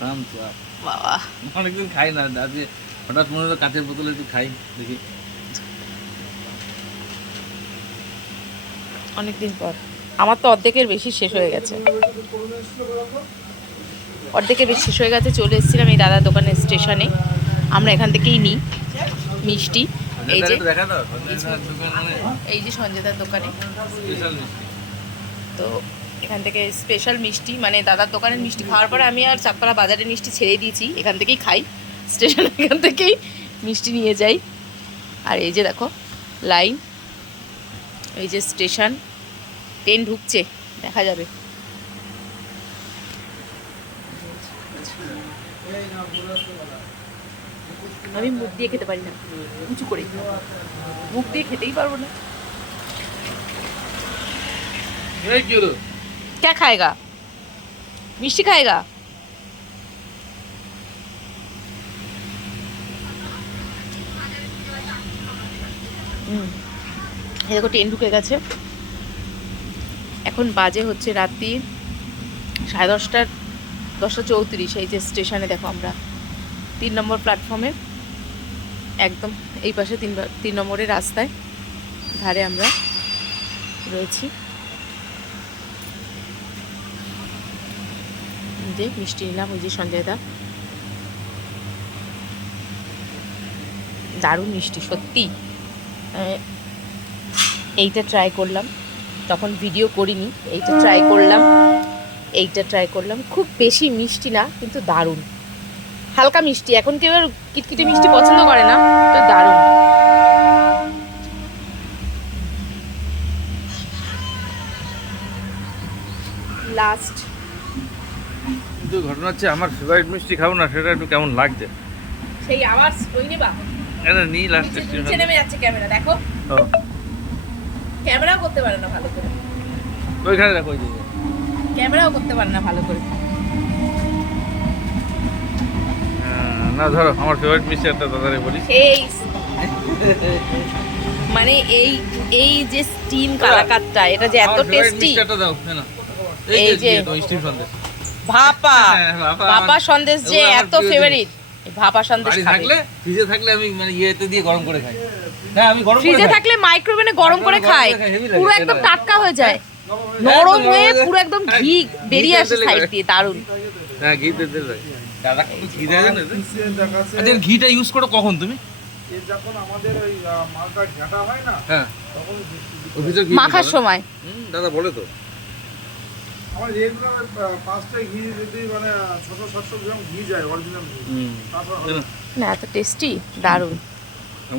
বাবা অনেকদিন খাই না, আজকে হঠাৎ মনে হলো কাঁচের বোতলে একটু খাই দেখি। অনেকদিন পর। আমার তো অর্ধেকের বেশি শেষ হয়ে গেছে, অর্ধেকের বেশি শেষ হয়ে গেছে। চলে এসেছিলাম এই দাদার দোকানের স্টেশনে। আমরা এখান থেকেই নিই মিষ্টি। এই যে দেখা দাও দোকান মানে এই যে সঞ্জয়দার দোকানে স্পেশাল মিষ্টি। তো এখান থেকে স্পেশাল মিষ্টি, মানে দাদার দোকানের মিষ্টি খাওয়ার পরে আমি আর চাঁদপাড়া বাজারের মিষ্টি ছেড়ে দিয়েছি, এখান থেকেই খাই স্টেশনে, এখান থেকেই মিষ্টি নিয়ে যাই। আর এই যে দেখো লাইন, এই যে স্টেশন, ট্রেন ঢুকছে, দেখা যাবে। আমি মুখ দিয়ে খেতে পারি না, উঁচু করে মুখ দিয়ে খেতেই পারবো না। क्या खाएगा? मिष्टी खाएगा? এই দেখো ট্রেন ঢুকে গেছে। এখন বাজে হচ্ছে রাত্রি 10:30, 10:34। এই যে স্টেশনে দেখো আমরা 3 নম্বর প্ল্যাটফর্মে, একদম এই পাশে 3 নম্বরের রাস্তায় ধারে আমরা রয়েছি। যে মিষ্টি নিলাম, ওই যে সঞ্জয়দা, দারুণ মিষ্টি সত্যি। এইটা ট্রাই করলাম, তখন ভিডিও করিনি, এইটা ট্রাই করলাম। খুব বেশি মিষ্টি না, কিন্তু দারুণ হালকা মিষ্টি। এখন কেউ আর কিটকিটে মিষ্টি পছন্দ করে না, তো দারুণ। লাস্ট কিন্তু ঘটনা হচ্ছে আমার ফেভারিট মিষ্টি খাবো না, সেটা একটু কেমন লাগছে। সেই আবার ওই নেবা, এটা নি লাস্ট নিচে নেমে যাচ্ছে ক্যামেরা, দেখো ক্যামেরাও করতে পারে না ভালো করে, ওইখানে দেখো, ওই দিকে ক্যামেরাও করতে পারে না ভালো করে। না ধরো আমার ফেভারিট মিষ্টি একটা দাদারে বলি। এই মানে এই এই যে স্টিম কালাকাতটা, এটা যে এত টেস্টি। দাও না, এই যে মিষ্টির সন্দেশ ভাপা, ভাপা সন্দেশ যে এত ফেভারিট, ভাপা সন্দেশ থাকলে ফ্রিজে থাকলে আমি মানে ইয়েতে দিয়ে গরম করে খাই। হ্যাঁ আমি গরম করে ফ্রিজে থাকলে মাইক্রোওভেনে গরম করে খাই, পুরো একদম টাটকা হয়ে যায়, নরম হয়ে পুরো একদম ঘি বেরিয়ে আসে সাইড দিয়ে, দারুণ। হ্যাঁ ঘি দিতে লাগে দাদা, ঘি দেয় না। আচ্ছা ঘিটা ইউজ করো কখন তুমি? যখন আমাদের ওই মালটা ঘাটা হয় না, হ্যাঁ তখন ওর ভিতর ঘি মাখার সময় দাদা বলে তো। আমার রেগুলার 5টা ঘি যদি মানে 600-700 গ্রাম ঘি যায়, অরিজিনাল ঘি, তারপর না এত টেস্টি, দারুণ।